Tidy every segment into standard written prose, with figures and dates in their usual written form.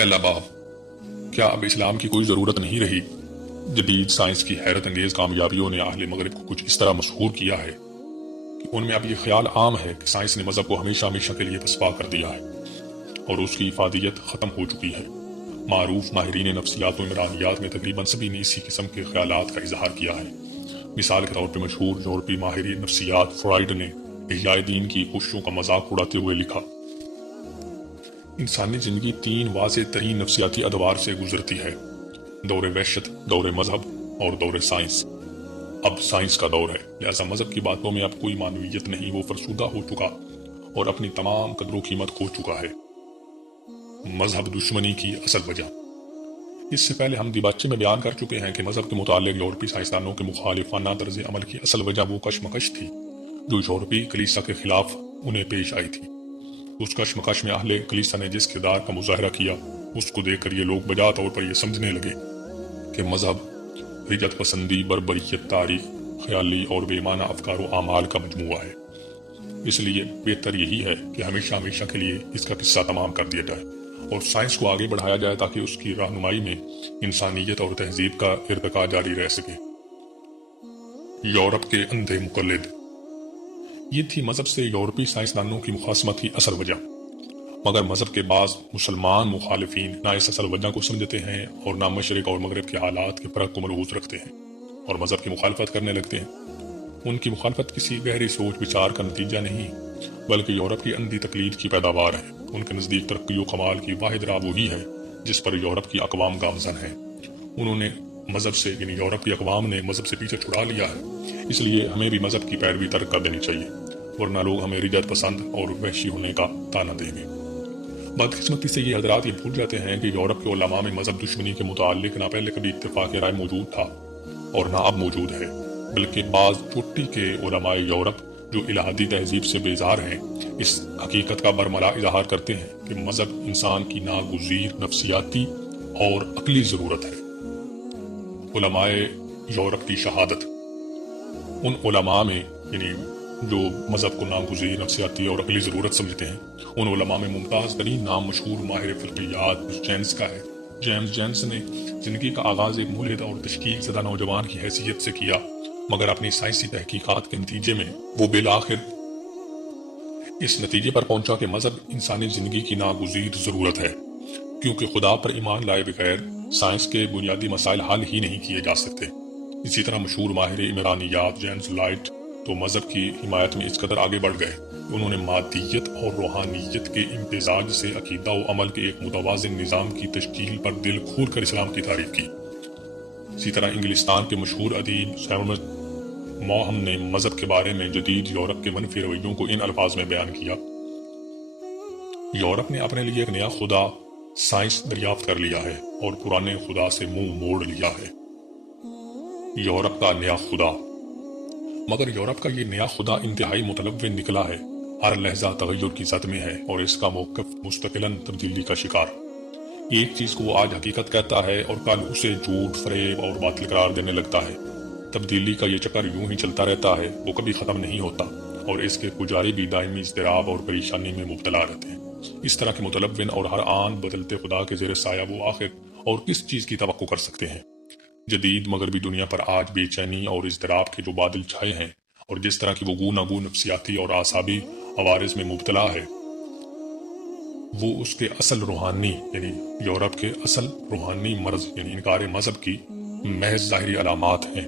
پہلا باب، کیا اب اسلام کی کوئی ضرورت نہیں رہی؟ جدید سائنس کی حیرت انگیز کامیابیوں نے اہل مغرب کو کچھ اس طرح مسحور کیا ہے کہ ان میں اب یہ خیال عام ہے کہ سائنس نے مذہب کو ہمیشہ ہمیشہ کے لیے پسپا کر دیا ہے اور اس کی افادیت ختم ہو چکی ہے۔ معروف ماہرین نفسیات و عمرانیات میں تقریباً سبھی نے اسی قسم کے خیالات کا اظہار کیا ہے۔ مثال کے طور پہ مشہور یورپی ماہر نفسیات فرائڈ نے احیاء دین کی کوششوں کا مذاق اڑاتے ہوئے لکھا، انسانی زندگی 3 واضح ترین نفسیاتی ادوار سے گزرتی ہے: دور وحشت، دور مذہب اور دور سائنس۔ اب سائنس کا دور ہے، لہذا مذہب کی باتوں میں اب کوئی معنویت نہیں، وہ فرسودہ ہو چکا اور اپنی تمام قدر و قیمت کھو چکا ہے۔ مذہب دشمنی کی اصل وجہ۔ اس سے پہلے ہم دیباچے میں بیان کر چکے ہیں کہ مذہب کے متعلق یورپی سائنسدانوں کے مخالفانہ طرز عمل کی اصل وجہ وہ کشمکش تھی جو یورپی کلیسا کے خلاف انہیں پیش آئی تھی۔ اس کشمکش میں اہل کلیسا نے جس کردار کا مظاہرہ کیا، اس کو دیکھ کر یہ لوگ بجا طور پر یہ سمجھنے لگے کہ مذہب رجت پسندی، بربریت، تاریخ، خیالی اور بے معنی افکار و اعمال کا مجموعہ ہے۔ اس لیے بہتر یہی ہے کہ ہمیشہ ہمیشہ کے لیے اس کا قصہ تمام کر دیا جائے اور سائنس کو آگے بڑھایا جائے تاکہ اس کی رہنمائی میں انسانیت اور تہذیب کا ارتقاء جاری رہ سکے۔ یورپ کے اندھے مقلد۔ یہ تھی مذہب سے یورپی سائنسدانوں کی مخاصمت کی اصل وجہ، مگر مذہب کے بعض مسلمان مخالفین نہ اس اصل وجہ کو سمجھتے ہیں اور نہ مشرق اور مغرب کے حالات کے فرق کو ملحوظ رکھتے ہیں اور مذہب کی مخالفت کرنے لگتے ہیں۔ ان کی مخالفت کسی گہری سوچ بچار کا نتیجہ نہیں بلکہ یورپ کی اندھی تقلید کی پیداوار ہے۔ ان کے نزدیک ترقی و کمال کی واحد راہ وہی ہے جس پر یورپ کی اقوام گامزن ہیں۔ انہوں نے مذہب سے یعنی یورپ کی اقوام نے مذہب سے پیچھے چھڑا لیا ہے، اس لیے ہمیں بھی مذہب کی پیروی ترک کر دینی چاہیے، ورنہ لوگ ہمیں رجعت پسند اور وحشی ہونے کا طعنہ دیں گے۔ بدقسمتی سے یہ حضرات یہ بھول جاتے ہیں کہ یورپ کے علماء میں مذہب دشمنی کے متعلق نہ پہلے کبھی اتفاق رائے موجود تھا اور نہ اب موجود ہے، بلکہ بعض چوٹی کے علماء یورپ جو الہادی تہذیب سے بیزار ہیں اس حقیقت کا برملا اظہار کرتے ہیں کہ مذہب انسان کی ناگزیر نفسیاتی اور عقلی ضرورت ہے۔ علماء یورپ کی شہادت۔ ان علماء میں یعنی جو مذہب کو ناگزیر نفسیاتی اور عقلی ضرورت سمجھتے ہیں، ان علماء میں ممتاز ترین نام مشہور ماہر فلکیات جینس کا ہے۔ جیمز جینس نے زندگی کا آغاز ایک ملحد اور تشکیل زدہ نوجوان کی حیثیت سے کیا، مگر اپنی سائنسی تحقیقات کے نتیجے میں وہ بالآخر اس نتیجے پر پہنچا کہ مذہب انسانی زندگی کی ناگزیر ضرورت ہے، کیونکہ خدا پر ایمان لائے بغیر سائنس کے بنیادی مسائل حل ہی نہیں کیے جا سکتے۔ اسی طرح مشہور ماہر عمرانیات جیمز لائٹ تو مذہب کی حمایت میں اس قدر آگے بڑھ گئے کہ انہوں نے مادیت اور روحانیت کے امتزاج سے عقیدہ و عمل کے ایک متوازن نظام کی تشکیل پر دل کھول کر اسلام کی تعریف کی۔ اسی طرح انگلستان کے مشہور ادیب سیموئل موہم نے مذہب کے بارے میں جدید یورپ کے منفی رویوں کو ان الفاظ میں بیان کیا: یورپ نے اپنے لیے ایک نیا خدا سائنس دریافت کر لیا ہے اور پرانے خدا سے منہ موڑ لیا ہے۔ یورپ کا نیا خدا۔ مگر یورپ کا یہ نیا خدا انتہائی متلون نکلا ہے، ہر لحظہ تغیر کی زد میں ہے اور اس کا موقف مستقلاً تبدیلی کا شکار۔ ایک چیز کو وہ آج حقیقت کہتا ہے اور کل اسے جھوٹ، فریب اور باطل قرار دینے لگتا ہے۔ تبدیلی کا یہ چکر یوں ہی چلتا رہتا ہے، وہ کبھی ختم نہیں ہوتا اور اس کے پجاری بھی دائمی اضطراب اور پریشانی میں مبتلا رہتے ہیں۔ اس طرح کے متلون اور ہر آن بدلتے خدا کے زیر سایہ وہ آخر اور کس چیز کی توقع کر سکتے ہیں؟ جدید مغربی دنیا پر آج بے چینی اور اضطراب کے جو بادل چھائے ہیں اور جس طرح کی وہ گوناگون نفسیاتی اور اعصابی عوارض میں مبتلا ہے، وہ اس کے اصل روحانی یعنی یورپ کے اصل روحانی مرض یعنی انکار مذہب کی محض ظاہری علامات ہیں۔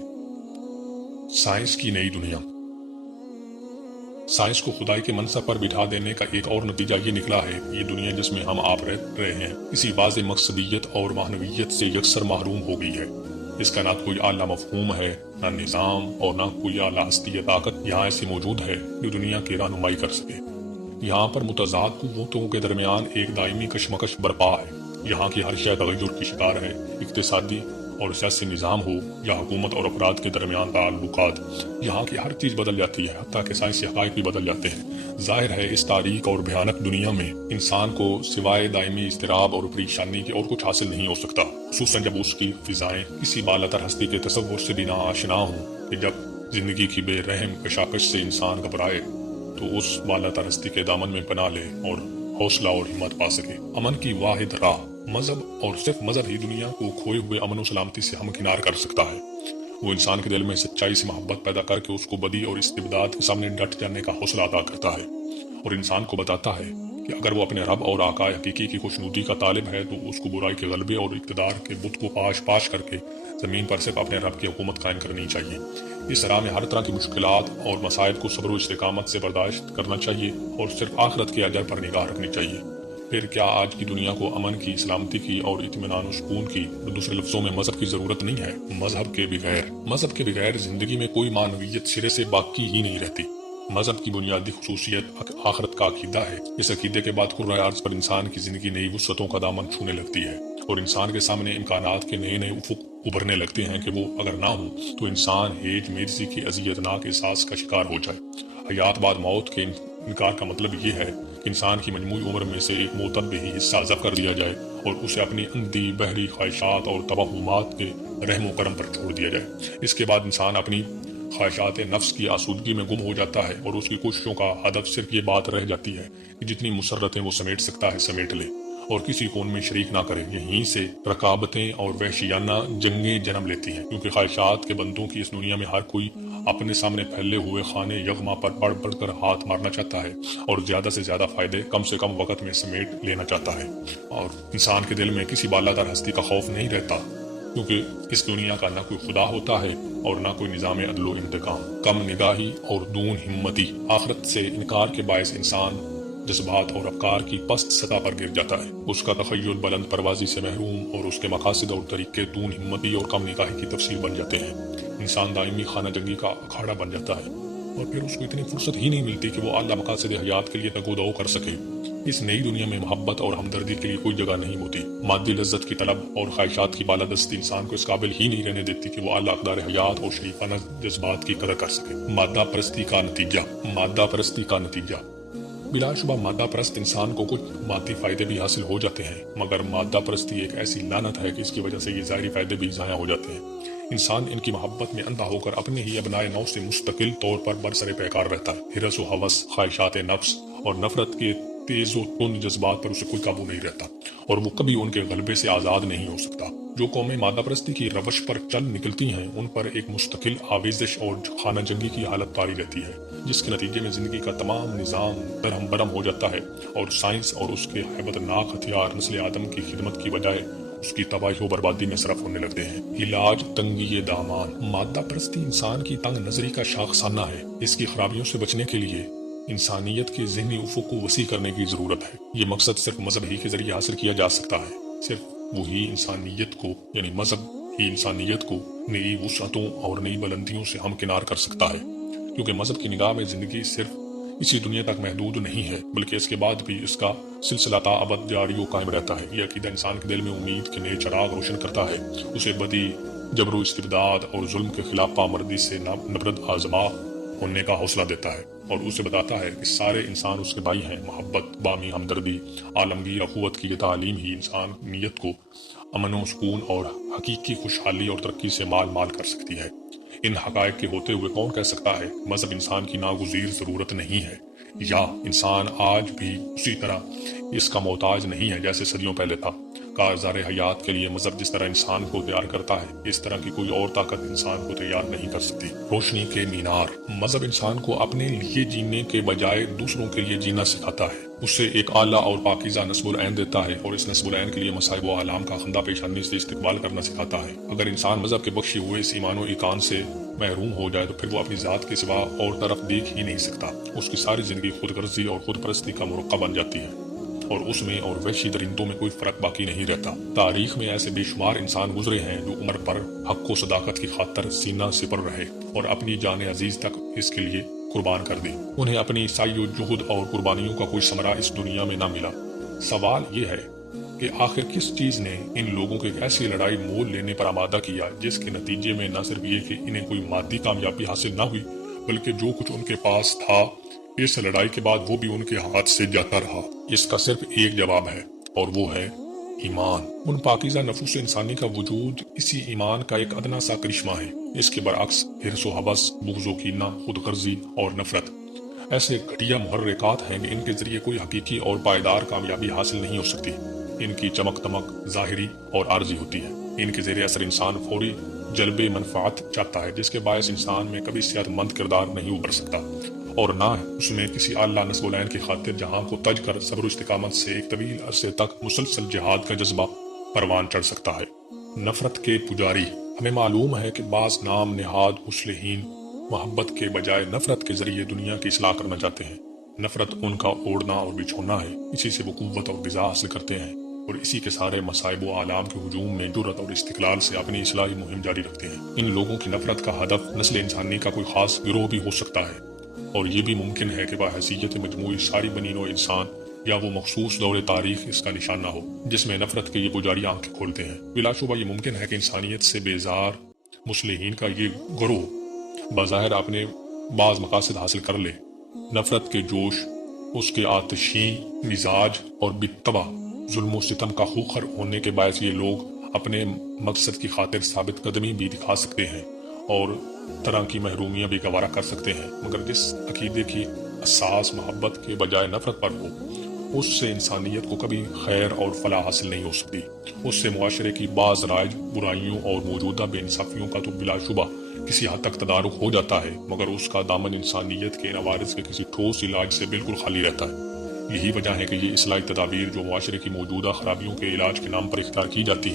سائنس کی نئی دنیا۔ سائنس کو خدائی کے منصب پر بٹھا دینے کا ایک اور نتیجہ یہ نکلا ہے کہ یہ دنیا جس میں ہم آپ رہ رہے ہیں اسی واضح مقصدیت اور معنویت سے یکسر محروم ہو گئی ہے۔ اس کا نہ کوئی اعلیٰ مفہوم ہے، نہ نظام اور نہ کوئی اعلیٰ ہستی یا طاقت یہاں ایسی موجود ہے جو دنیا کی رہنمائی کر سکے۔ یہاں پر متضاد قوتوں کے درمیان ایک دائمی کشمکش برپا ہے۔ یہاں کی ہر شے تغیر کی شکار ہے، اقتصادی اور سیاسی نظام ہو یا حکومت اور افراد کے درمیان تعلقات، یہاں کی ہر چیز بدل جاتی ہے، حتیٰ کہ سائنسی حقائق بھی بدل جاتے ہیں۔ ظاہر ہے اس تاریک اور بھیانک دنیا میں انسان کو سوائے دائمی اضطراب اور پریشانی کے اور کچھ حاصل نہیں ہو سکتا، خصوصاً جب اس کی فضائیں کسی بالاتر ہستی کے تصور سے بھی ناآشنا ہوں کہ جب زندگی کی بے رحم کشاکش سے انسان گھبرائے تو اس بالاتر ہستی کے دامن میں پناہ لے اور حوصلہ اور ہمت پا سکے۔ امن کی واحد راہ مذہب اور صرف مذہب ہی دنیا کو کھوئے ہوئے امن و سلامتی سے ہمکنار کر سکتا ہے۔ وہ انسان کے دل میں سچائی سے محبت پیدا کر کے اس کو بدی اور استبداد کے سامنے ڈٹ جانے کا حوصلہ عطا کرتا ہے، اور انسان کو بتاتا ہے کہ اگر وہ اپنے رب اور آقا حقیقی کی خوشنودی کا طالب ہے تو اس کو برائی کے غلبے اور اقتدار کے بت کو پاش کر کے زمین پر صرف اپنے رب کی حکومت قائم کرنی چاہیے۔ اس راہ میں ہر طرح کی مشکلات اور مسائل کو صبر و استقامت سے برداشت کرنا چاہیے اور صرف آخرت کے اجر پر نگاہ رکھنی چاہیے۔ پھر کیا آج کی دنیا کو امن کی، سلامتی کی اور اطمینان و سکون کی، دوسرے لفظوں میں مذہب کی ضرورت نہیں ہے؟ مذہب کے بغیر زندگی میں کوئی معنویت سرے سے باقی ہی نہیں رہتی۔ مذہب کی بنیادی خصوصیت آخرت کا عقیدہ ہے۔ اس عقیدے کے بعد کرۂ ارض پر انسان کی زندگی نئی وسعتوں کا دامن چھونے لگتی ہے اور انسان کے سامنے امکانات کے نئے افق ابھرنے لگتے ہیں کہ وہ اگر نہ ہو تو انسان ہیج میرزی کی اذیتناک احساس کا شکار ہو جائے۔ حیات بعد موت کے انکار کا مطلب یہ ہے کہ انسان کی مجموعی عمر میں سے ایک معتبر ہی حصہ ضبط کر دیا جائے اور اسے اپنی اندھی بحری خواہشات اور توہمات کے رحم و کرم پر چھوڑ دیا جائے۔ اس کے بعد انسان اپنی خواہشات نفس کی آسودگی میں گم ہو جاتا ہے اور اس کی کوششوں کا ہدف صرف یہ بات رہ جاتی ہے کہ جتنی مسرتیں وہ سمیٹ سکتا ہے سمیٹ لے اور کسی کون میں شریک نہ کرے۔ یہیں سے رقابتیں اور وحشیانہ جنگیں جنم لیتی ہیں، کیونکہ خواہشات کے بندوں کی اس دنیا میں ہر کوئی اپنے سامنے پھیلے ہوئے خانے یغما پر بڑھ کر ہاتھ مارنا چاہتا ہے اور زیادہ سے زیادہ فائدے کم سے کم وقت میں سمیٹ لینا چاہتا ہے، اور انسان کے دل میں کسی بالادار ہستی کا خوف نہیں رہتا، کیونکہ اس دنیا کا نہ کوئی خدا ہوتا ہے اور نہ کوئی نظام عدل و انتقام۔ کم نگاہی اور دون ہمتی آخرت سے انکار کے باعث انسان جذبات اور افکار کی پست سطح پر گر جاتا ہے۔ اس کا تخیل بلند پروازی سے محروم اور اس کے مقاصد اور طریقے دون ہمتی اور کم نگاہی کی تفصیل بن جاتے ہیں۔ انسان دائمی خانہ جنگی کا اکھاڑا بن جاتا ہے اور پھر اس کو اتنی فرصت ہی نہیں ملتی کہ وہ اعلیٰ مقاصد حیات کے لیے تگ و دو کر سکے۔ اس نئی دنیا میں محبت اور ہمدردی کے لیے کوئی جگہ نہیں ہوتی۔ مادی لذت کی طلب اور خواہشات کی بالادستی انسان کو اس قابل ہی نہیں رہنے دیتی کہ وہ اعلیٰ اقدار حیات اور شریفانہ جذبات کی قدر کر سکے۔ مادہ پرستی کا نتیجہ بلا شبہ مادہ پرست انسان کو کچھ مادی فائدے بھی حاصل ہو جاتے ہیں، مگر مادہ پرستی ایک ایسی لعنت ہے کہ اس کی وجہ سے یہ ظاہری فائدے بھی ضائع ہو جاتے ہیں۔ انسان ان کی محبت میں اندھا ہو کر اپنے ہی ابنائے نو سے مستقل طور پر برسر پیکار رہتا ہے۔ ہرس و ہوس، خواہشات نفس اور نفرت کے تیز و تند جذبات پر اسے کوئی قابو نہیں رہتا اور وہ کبھی ان کے غلبے سے آزاد نہیں ہو سکتا۔ جو قومیں مادہ پرستی کی روش پر چل نکلتی ہیں ان پر ایک مستقل آویزش اور خانہ جنگی کی حالت طاری رہتی ہے، جس کے نتیجے میں زندگی کا تمام نظام درہم برہم ہو جاتا ہے اور سائنس اور اس کے ہیبت ناک ہتھیار نسل آدم کی خدمت کی بجائے اس کی تباہی و بربادی میں صرف ہونے لگتے ہیں۔ علاج تنگی دامان۔ مادہ پرستی انسان کی تنگ نظری کا شاخسانہ ہے۔ اس کی خرابیوں سے بچنے کے لیے انسانیت کے ذہنی افق کو وسیع کرنے کی ضرورت ہے۔ یہ مقصد صرف مذہب ہی کے ذریعے حاصل کیا جا سکتا ہے۔ صرف وہی انسانیت کو یعنی مذہب ہی انسانیت کو نئی وسعتوں اور نئی بلندیوں سے ہمکنار کر سکتا ہے، کیونکہ مذہب کی نگاہ میں زندگی صرف اسی دنیا تک محدود نہیں ہے بلکہ اس کے بعد بھی اس کا سلسلہ تا ابد جاری و قائم رہتا ہے۔ یہ عقیدہ انسان کے دل میں امید کے نئے چراغ روشن کرتا ہے، اسے بدی، جبر و استبداد اور ظلم کے خلاف پامردی سے نبرد آزما ہونے کا حوصلہ دیتا ہے اور اسے بتاتا ہے کہ سارے انسان اس کے بھائی ہیں۔ محبت، بامی ہمدردی، عالمگیر اخوت کی یہ تعلیم ہی انسانیت کو امن و سکون اور حقیقی خوشحالی اور ترقی سے مال کر سکتی ہے۔ ان حقائق کے ہوتے ہوئے کون کہہ سکتا ہے مذہب انسان کی ناگزیر ضرورت نہیں ہے، یا انسان آج بھی اسی طرح اس کا محتاج نہیں ہے جیسے صدیوں پہلے تھا۔ کارزار حیات کے لیے مذہب جس طرح انسان کو تیار کرتا ہے اس طرح کی کوئی اور طاقت انسان کو تیار نہیں کر سکتی۔ روشنی کے مینار۔ مذہب انسان کو اپنے لیے جینے کے بجائے دوسروں کے لیے جینا سکھاتا ہے، اسے ایک اعلیٰ اور پاکیزہ نصب العین دیتا ہے اور اس نصب العین کے لیے مصائب و آلام کا خندہ پیشانی سے استقبال کرنا سکھاتا ہے۔ اگر انسان مذہب کے بخشے ہوئے اس ایمان و ایقان سے محروم ہو جائے تو پھر وہ اپنی ذات کے سوا اور طرف دیکھ ہی نہیں سکتا۔ اس کی ساری زندگی خود غرضی اور خود پرستی کا مرقع بن جاتی ہے اور اس میں اور وحشی درندوں میں کوئی فرق باقی نہیں رہتا۔ تاریخ میں ایسے بے شمار انسان گزرے ہیں جو عمر پر حق و صداقت کی خاطر سینہ سپر رہے اور اپنی جان عزیز تک اس کے لیے قربان کر دی۔ انہیں اپنی سعی و جہد اور قربانیوں کا کوئی ثمرہ اس دنیا میں نہ ملا۔ سوال یہ ہے کہ آخر کس چیز نے ان لوگوں کو ایک ایسی لڑائی مول لینے پر آمادہ کیا جس کے نتیجے میں نہ صرف یہ کہ انہیں کوئی مادی کامیابی حاصل نہ ہوئی بلکہ جو کچھ ان کے پاس تھا اس لڑائی کے بعد وہ بھی ان کے ہاتھ سے جاتا رہا۔ اس کا صرف ایک جواب ہے اور وہ ہے ایمان۔ ان پاکیزہ نفوس انسانی کا وجود اسی ایمان کا ایک ادنا سا کرشمہ ہے۔ اس کے برعکس حرص و حوث، بغض و کینہ، خود غرضی اور نفرت ایسے گھٹیا محرکات ہیں کہ ان کے ذریعے کوئی حقیقی اور پائیدار کامیابی حاصل نہیں ہو سکتی۔ ان کی چمک دمک ظاہری اور عارضی ہوتی ہے۔ ان کے زیر اثر انسان فوری جلب منفعت چاہتا ہے، جس کے باعث انسان میں کبھی صحت مند کردار نہیں ابھر سکتا، اور نہ اس میں کسی اعلیٰ نصب العین کی خاطر جہاں کو تج کر صبر و استقامت سے ایک طویل عرصے تک مسلسل جہاد کا جذبہ پروان چڑھ سکتا ہے۔ نفرت کے پجاری۔ ہمیں معلوم ہے کہ بعض نام نہاد مصلحین محبت کے بجائے نفرت کے ذریعے دنیا کی اصلاح کرنا چاہتے ہیں۔ نفرت ان کا اوڑھنا اور بچھونا ہے، اسی سے وہ قوت اور غذا حاصل کرتے ہیں، اور اسی کے سارے مصائب و آلام کے ہجوم میں جرأت اور استقلال سے اپنی اصلاحی مہم جاری رکھتے ہیں۔ ان لوگوں کی نفرت کا ہدف نسل انسانی کا کوئی خاص گروہ بھی ہو سکتا ہے، اور یہ بھی ممکن ہے کہ بحیثیت مجموعی ساری بنی نوع انسان یا وہ مخصوص دور تاریخ اس کا نشان نہ ہو جس میں نفرت کے یہ پجاری آنکھیں کھولتے ہیں۔ بلا شبہ یہ ممکن ہے کہ انسانیت سے بیزار مصلحین کا یہ گروہ بظاہر اپنے بعض مقاصد حاصل کر لے۔ نفرت کے جوش، اس کے آتشین مزاج اور بالطبع ظلم و ستم کا خوخر ہونے کے باعث یہ لوگ اپنے مقصد کی خاطر ثابت قدمی بھی دکھا سکتے ہیں اور طرح کی محرومیاں بھی گوارا کر سکتے ہیں، مگر جس عقیدے کی اساس محبت کے بجائے نفرت پر ہو، اس سے انسانیت کو کبھی خیر اور فلاح حاصل نہیں ہو سکتی۔ اس سے معاشرے کی بعض رائج برائیوں اور موجودہ بے انصافیوں کا تو بلا شبہ کسی حد تک تدارک ہو جاتا ہے، مگر اس کا دامن انسانیت کے عوارض کے کسی ٹھوس علاج سے بالکل خالی رہتا ہے۔ یہی وجہ ہے کہ یہ اصلاحی تدابیر جو معاشرے کی موجودہ خرابیوں کے علاج کے نام پر اختیار کی جاتی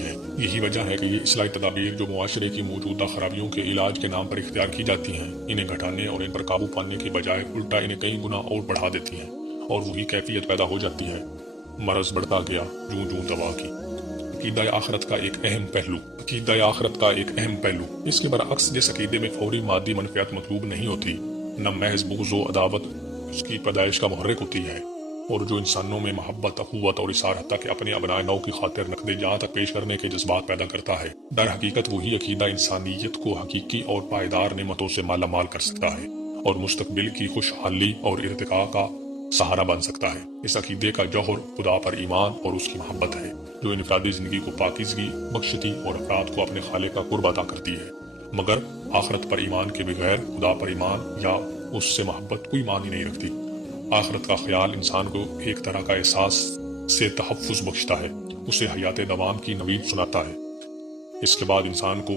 ہیں انہیں گھٹانے اور ان پر قابو پانے کے بجائے الٹا انہیں کئی گنا اور بڑھا دیتی ہیں، اور وہی کیفیت پیدا ہو جاتی ہے مرض بڑھتا گیا جوں جوں دوا کی۔ عقیدہ آخرت کا ایک اہم پہلو۔ اس کے برعکس جس عقیدے میں فوری مادی منفعت مطلوب نہیں ہوتی، نہ محض بغض و عداوت اس کی پیدائش کا محرک ہوتی ہے، اور جو انسانوں میں محبت، اخوت اور اصرار حتیٰ کہ اپنے ابنائے نو کی خاطر نقد جہاں تک پیش کرنے کے جذبات پیدا کرتا ہے، در حقیقت وہی عقیدہ انسانیت کو حقیقی اور پائیدار نعمتوں سے مالا مال کر سکتا ہے اور مستقبل کی خوشحالی اور ارتقاء کا سہارا بن سکتا ہے۔ اس عقیدے کا جوہر خدا پر ایمان اور اس کی محبت ہے، جو انفرادی زندگی کو پاکیزگی بخشتی اور افراد کو اپنے خالق کا قرب عطا کرتی ہے، مگر آخرت پر ایمان کے بغیر خدا پر ایمان یا اس سے محبت کوئی معنی نہیں رکھتی۔ آخرت کا خیال انسان کو ایک طرح کا احساس سے تحفظ بخشتا ہے، اسے حیات دوام کی نوید سناتا ہے۔ اس کے بعد انسان کو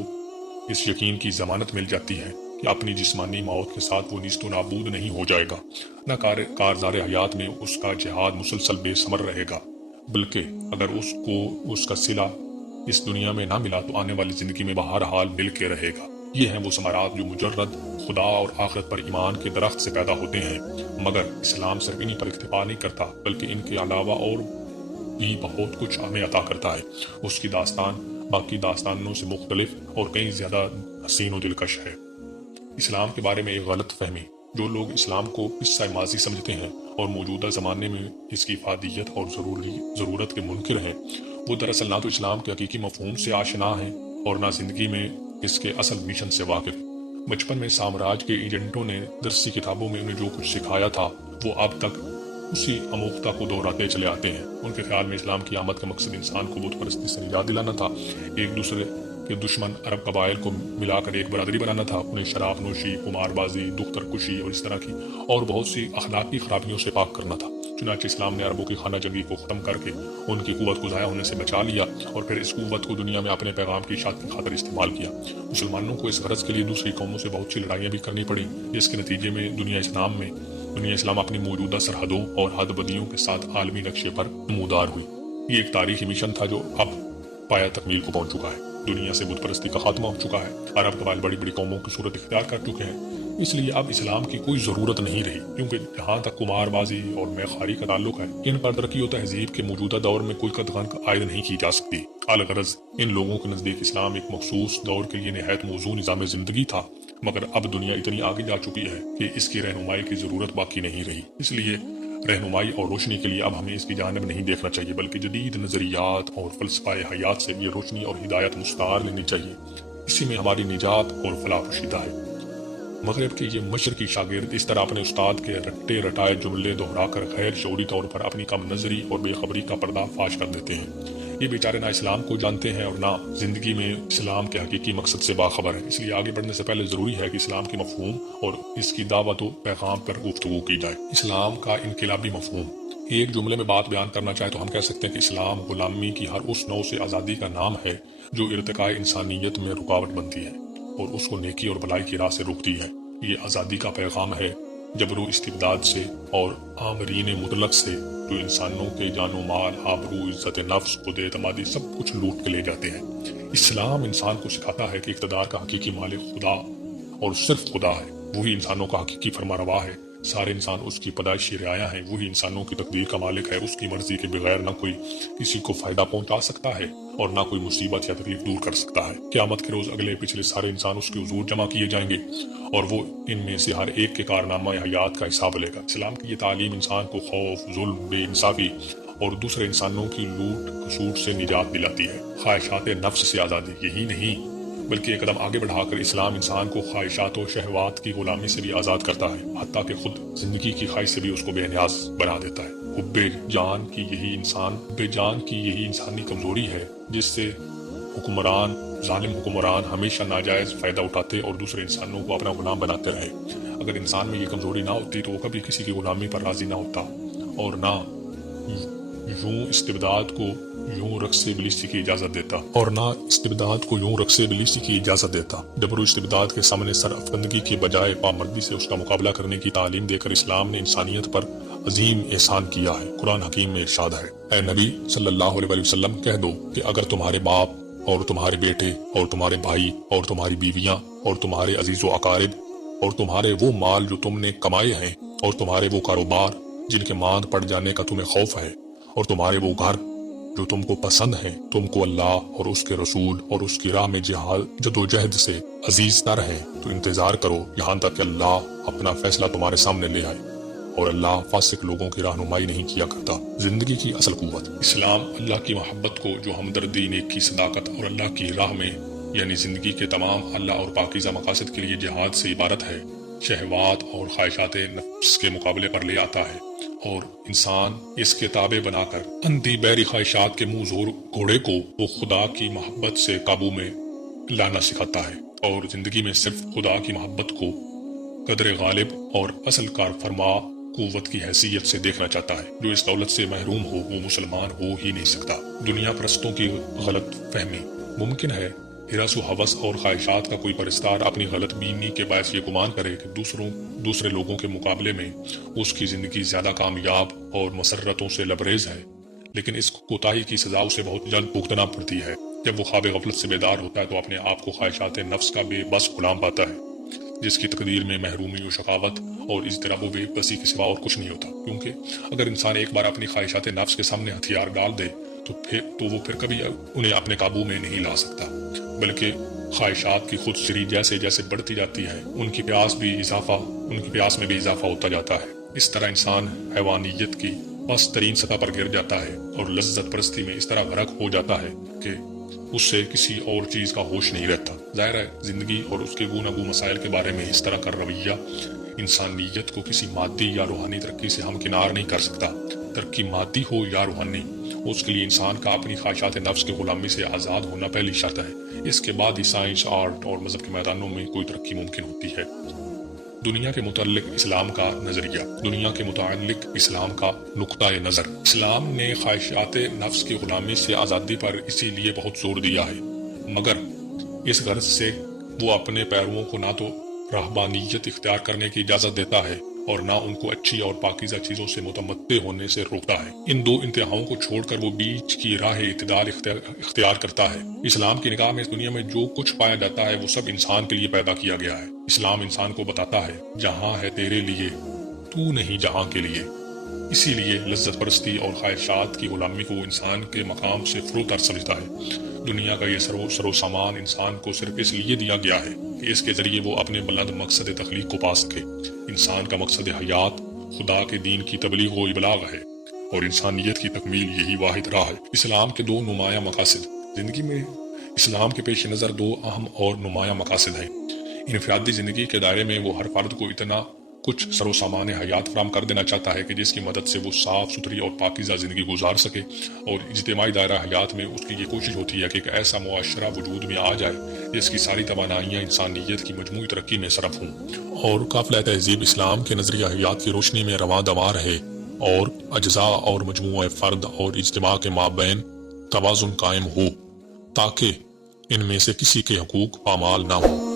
اس یقین کی ضمانت مل جاتی ہے کہ اپنی جسمانی موت کے ساتھ وہ نیست و نابود نہیں ہو جائے گا، نہ کارزار حیات میں اس کا جہاد مسلسل بے ثمر رہے گا، بلکہ اگر اس کو اس کا صلہ اس دنیا میں نہ ملا تو آنے والی زندگی میں بہرحال مل کے رہے گا۔ یہ ہیں وہ ثمرات جو مجرد خدا اور آخرت پر ایمان کے درخت سے پیدا ہوتے ہیں، مگر اسلام صرف انہی پر اکتفا نہیں کرتا بلکہ ان کے علاوہ اور بھی بہت کچھ ہمیں عطا کرتا ہے۔ اس کی داستان باقی داستانوں سے مختلف اور کہیں زیادہ حسین و دلکش ہے۔ اسلام کے بارے میں ایک غلط فہمی۔ جو لوگ اسلام کو قصہ ماضی سمجھتے ہیں اور موجودہ زمانے میں اس کی افادیت اور ضرورت کے منکر ہیں، وہ دراصل نہ تو اسلام کے حقیقی مفہوم سے آشنا ہیں اور نہ زندگی میں اس کے اصل مشن سے واقف۔ بچپن میں سامراج کے ایجنٹوں نے درسی کتابوں میں انہیں جو کچھ سکھایا تھا وہ اب تک اسی اموختہ کو دہراتے چلے آتے ہیں۔ ان کے خیال میں اسلام کی آمد کا مقصد انسان کو بت پرستی سے نجات دلانا تھا، ایک دوسرے کے دشمن عرب قبائل کو ملا کر ایک برادری بنانا تھا، انہیں شراب نوشی، قمار بازی، دختر کشی اور اس طرح کی اور بہت سی اخلاقی خرابیوں سے پاک کرنا تھا۔ چنانچہ اسلام نے عربوں کی خانہ جنگی کو ختم کر کے ان کی قوت کو ضائع ہونے سے بچا لیا اور پھر اس قوت کو دنیا میں اپنے پیغام کی اشاعت کی خاطر استعمال کیا۔ مسلمانوں کو اس غرض کے لیے دوسری قوموں سے بہت سی لڑائیاں بھی کرنی پڑیں، جس کے نتیجے میں دنیا اسلام اپنی موجودہ سرحدوں اور حد بدیوں کے ساتھ عالمی نقشے پر نمودار ہوئی۔ یہ ایک تاریخی مشن تھا جو اب پایہ تکمیل کو پہنچ چکا ہے۔ دنیا سے بت پرستی کا خاتمہ ہو چکا ہے، عرب قبائل بڑی بڑی قوموں کی صورت اختیار کر چکے ہیں، اس لیے اب اسلام کی کوئی ضرورت نہیں رہی، کیونکہ جہاں تک قمار بازی اور میخواری کا تعلق ہے، ان پر ترقی و تہذیب کے موجودہ دور میں کوئی قدغن عائد نہیں کی جا سکتی۔ الغرض ان لوگوں کے نزدیک اسلام ایک مخصوص دور کے لیے نہایت موزوں نظام زندگی تھا، مگر اب دنیا اتنی آگے جا چکی ہے کہ اس کی رہنمائی کی ضرورت باقی نہیں رہی۔ اس لیے رہنمائی اور روشنی کے لیے اب ہمیں اس کی جانب نہیں دیکھنا چاہیے، بلکہ جدید نظریات اور فلسفہ حیات سے یہ روشنی اور ہدایت مستعار لینی چاہیے۔ اسی میں ہماری نجات اور فلاح پوشیدہ ہے۔ مغرب کے یہ مشرقی شاگرد اس طرح اپنے استاد کے رٹے رٹائے جملے دہرا کر غیر شعوری طور پر اپنی کم نظری اور بے خبری کا پردہ فاش کر دیتے ہیں۔ یہ بیچارے نہ اسلام کو جانتے ہیں اور نہ زندگی میں اسلام کے حقیقی مقصد سے باخبر ہیں۔ اس لیے آگے بڑھنے سے پہلے ضروری ہے کہ اسلام کے مفہوم اور اس کی دعوت و پیغام پر گفتگو کی جائے۔ اسلام کا انقلابی مفہوم۔ ایک جملے میں بات بیان کرنا چاہے تو ہم کہہ سکتے ہیں کہ اسلام غلامی کی ہر اس نوع سے آزادی کا نام ہے جو ارتقاء انسانیت میں رکاوٹ بنتی ہے اور اس کو نیکی اور بھلائی کی راہ سے روکتی ہے۔ یہ آزادی کا پیغام ہے جبر و استبداد سے اور آمرین مطلق سے جو انسانوں کے جان و مال، آبرو، عزت نفس، خود اعتمادی سب کچھ لوٹ کے لے جاتے ہیں۔ اسلام انسان کو سکھاتا ہے کہ اقتدار کا حقیقی مالک خدا اور صرف خدا ہے، وہی انسانوں کا حقیقی فرما روا ہے۔ سارے انسان اس کی پیدائشی رعایا ہیں، وہی انسانوں کی تقدیر کا مالک ہے۔ اس کی مرضی کے بغیر نہ کوئی کسی کو فائدہ پہنچا سکتا ہے اور نہ کوئی مصیبت یا تکلیف دور کر سکتا ہے۔ قیامت کے روز اگلے پچھلے سارے انسان اس کے حضور جمع کیے جائیں گے اور وہ ان میں سے ہر ایک کے کارنامہ حیات کا حساب لے گا۔ اسلام کی یہ تعلیم انسان کو خوف، ظلم، بے انصافی اور دوسرے انسانوں کی لوٹ کھسوٹ سے نجات دلاتی ہے۔ خواہشات نفس سے آزادی یہی نہیں بلکہ ایک قدم آگے بڑھا کر اسلام انسان کو خواہشات و شہوات کی غلامی سے بھی آزاد کرتا ہے، حتیٰ کہ خود زندگی کی خواہش سے بھی اس کو بے نیاز بنا دیتا ہے۔ حب جان کی یہی انسانی کمزوری ہے جس سے ظالم حکمران ہمیشہ ناجائز فائدہ اٹھاتے اور دوسرے انسانوں کو اپنا غلام بناتے رہے۔ اگر انسان میں یہ کمزوری نہ ہوتی تو وہ کبھی کسی کی غلامی پر راضی نہ ہوتا اور نہ یوں استبداد کو یوں رقص ابلیسی کی اجازت دیتا۔ جبر و استبداد کے سامنے سر افکندگی کے بجائے پامردی سے اس کا مقابلہ کرنے کی تعلیم دے کر اسلام نے انسانیت پر عظیم احسان کیا ہے۔ قرآن حکیم میں ارشاد ہے، اے نبی صلی اللہ علیہ وسلم کہہ دو کہ اگر تمہارے باپ اور تمہارے بیٹے اور تمہارے بھائی اور تمہاری بیویاں اور تمہارے عزیز و اقارب اور تمہارے وہ مال جو تم نے کمائے ہیں اور تمہارے وہ کاروبار جن کے ماند پڑ جانے کا تمہیں خوف ہے اور تمہارے وہ گھر جو تم کو پسند ہیں، تم کو اللہ اور اس کے رسول اور اس کی راہ میں جدوجہد سے عزیز نہ رہیں تو انتظار کرو یہاں تک کہ اللہ اپنا فیصلہ تمہارے سامنے لے آئے، اور اللہ فاسق لوگوں کی رہنمائی نہیں کیا کرتا۔ زندگی کی اصل قوت اسلام اللہ کی محبت کو جو ہمدردی، نیکی، صداقت اور اللہ کی راہ میں یعنی زندگی کے تمام اللہ اور پاکیزہ مقاصد کے لیے جہاد سے عبارت ہے، شہوات اور خواہشات نفس کے مقابلے پر لے آتا ہے اور انسان اس کے تابع بنا کر اندھی بحری خواہشات کے منہ زور گھوڑے کو وہ خدا کی محبت سے قابو میں لانا سکھاتا ہے اور زندگی میں صرف خدا کی محبت کو قدر غالب اور اصل کار فرما قوت کی حیثیت سے دیکھنا چاہتا ہے۔ جو اس دولت سے محروم ہو وہ مسلمان ہو ہی نہیں سکتا۔ دنیا پرستوں کی غلط فہمی ممکن ہے ہراس و ہوس اور خواہشات کا کوئی پرستار اپنی غلط بینی کے باعث یہ گمان کرے کہ دوسرے لوگوں کے مقابلے میں اس کی زندگی زیادہ کامیاب اور مسرتوں سے لبریز ہے، لیکن اس کوتاہی کی سزا اسے بہت جلد بھگتنا پڑتی ہے۔ جب وہ خواب غفلت سے بیدار ہوتا ہے تو اپنے آپ کو خواہشات نفس کا بے بس غلام پاتا ہے، جس کی تقدیر میں محرومی و شقاوت اور اضطراب و بے بسی کے سوا اور کچھ نہیں ہوتا، کیونکہ اگر انسان ایک بار اپنی خواہشات نفس کے سامنے ہتھیار ڈال دے تو وہ پھر کبھی انہیں اپنے قابو میں نہیں لا سکتا، بلکہ خواہشات کی خود سری جیسے جیسے بڑھتی جاتی ہے ان کی پیاس میں بھی اضافہ ہوتا جاتا ہے۔ اس طرح انسان حیوانیت کی پست ترین سطح پر گر جاتا ہے اور لذت پرستی میں اس طرح غرق ہو جاتا ہے کہ اس سے کسی اور چیز کا ہوش نہیں رہتا۔ ظاہر ہے زندگی اور اس کے گوناگوں مسائل کے بارے میں اس طرح کا رویہ انسانیت کو کسی مادی یا روحانی ترقی سے ہمکنار نہیں کر سکتا۔ ترقی مادی ہو یا روحانی، اس کے لیے انسان کا اپنی خواہشات نفس کی غلامی سے آزاد ہونا پہلی شرط ہے۔ اس کے بعد ہی سائنس، آرٹ اور مذہب کے میدانوں میں کوئی ترقی ممکن ہوتی ہے۔ دنیا کے متعلق اسلام کا نظریہ، دنیا کے متعلق اسلام کا نقطۂ نظر۔ اسلام نے خواہشات نفس کی غلامی سے آزادی پر اسی لیے بہت زور دیا ہے، مگر اس غرض سے وہ اپنے پیرووں کو نہ تو رہبانیت اختیار کرنے کی اجازت دیتا ہے اور نہ ان کو اچھی اور پاکیزہ چیزوں سے متمتع ہونے سے روکتا ہے۔ ان دو انتہاؤں کو چھوڑ کر وہ بیچ کی راہ اعتدال اختیار کرتا ہے۔ اسلام کی نگاہ میں اس دنیا میں جو کچھ پایا جاتا ہے وہ سب انسان کے لیے پیدا کیا گیا ہے۔ اسلام انسان کو بتاتا ہے جہاں ہے تیرے لیے، تو نہیں جہاں کے لیے۔ اسی لیے لذت پرستی اور خواہشات کی غلامی کو وہ انسان کے مقام سے فروتر سمجھتا ہے۔ دنیا کا یہ سرو سامان انسان کو صرف اس لیے دیا گیا ہے کہ اس کے ذریعے وہ اپنے بلند مقصد تخلیق کو پا سکے۔ انسان کا مقصد حیات خدا کے دین کی تبلیغ و ابلاغ ہے اور انسانیت کی تکمیل یہی واحد راہ ہے۔ اسلام کے دو نمایاں مقاصد۔ زندگی میں اسلام کے پیش نظر دو اہم اور نمایاں مقاصد ہیں۔ انفرادی زندگی کے دائرے میں وہ ہر فرد کو اتنا کچھ سرو سامان حیات فراہم کر دینا چاہتا ہے کہ جس کی مدد سے وہ صاف ستھری اور پاکیزہ زندگی گزار سکے، اور اجتماعی دائرہ حیات میں اس کی یہ کوشش ہوتی ہے کہ ایک ایسا معاشرہ وجود میں آ جائے جس کی ساری توانائیاں انسانیت کی مجموعی ترقی میں صرف ہوں اور قافلہ تہذیب اسلام کے نظریہ حیات کی روشنی میں رواں دواں رہے۔ اور اجزاء اور مجموعہ فرد اور اجتماع کے مابین توازن قائم ہو تاکہ ان میں سے کسی کے حقوق پامال نہ ہوں۔